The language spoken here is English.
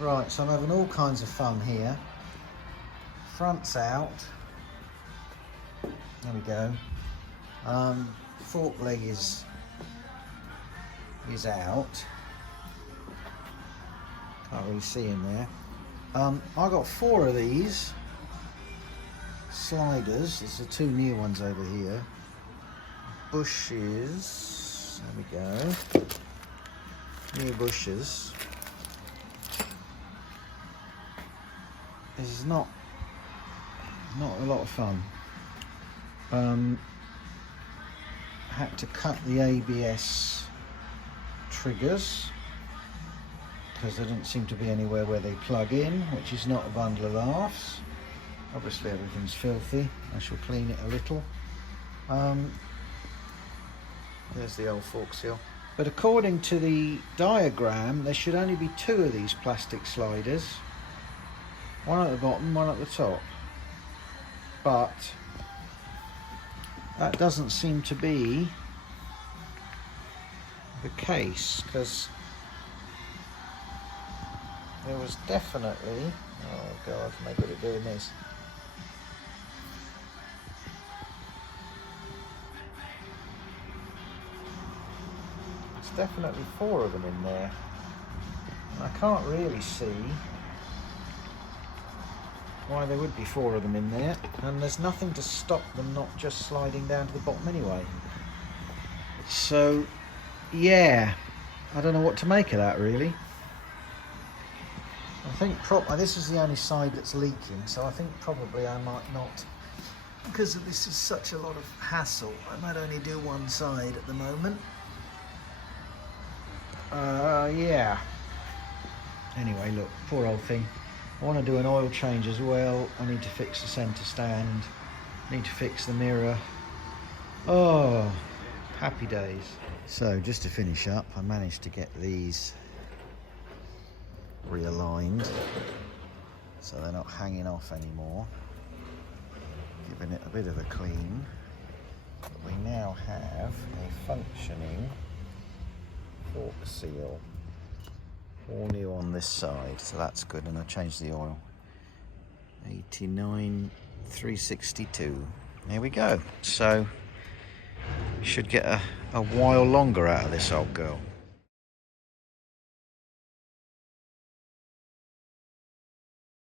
Right, so I'm having all kinds of fun here. Front's out. There we go. Fork leg is out. Can't really see in there. I got 4 of these sliders. There's the 2 new ones over here. Bushes. There we go. New bushes. This is not a lot of fun. Had to cut the ABS triggers because there didn't seem to be anywhere where they plug in, which is not a bundle of laughs. Obviously everything's filthy. I shall clean it a little. There's the old fork seal. But according to the diagram, there should only be 2 of these plastic sliders. One at the bottom, one at the top. But that doesn't seem to be the case, because there was definitely, oh god, am I good at doing this? There's definitely 4 of them in there. And I can't really see why there would be 4 of them in there, and there's nothing to stop them not just sliding down to the bottom anyway. So yeah, I don't know what to make of that really. I think this is the only side that's leaking, so I think probably I might not, because this is such a lot of hassle, I might only do one side at the moment. Yeah. Anyway, look, poor old thing. I want to do an oil change as well. I need to fix the centre stand. I need to fix the mirror. Oh, happy days. So just to finish up, I managed to get these realigned so they're not hanging off anymore. Giving it a bit of a clean. But we now have a functioning fork seal. All new on this side, so that's good, and I changed the oil. 89 362. There we go. So should get a while longer out of this old girl.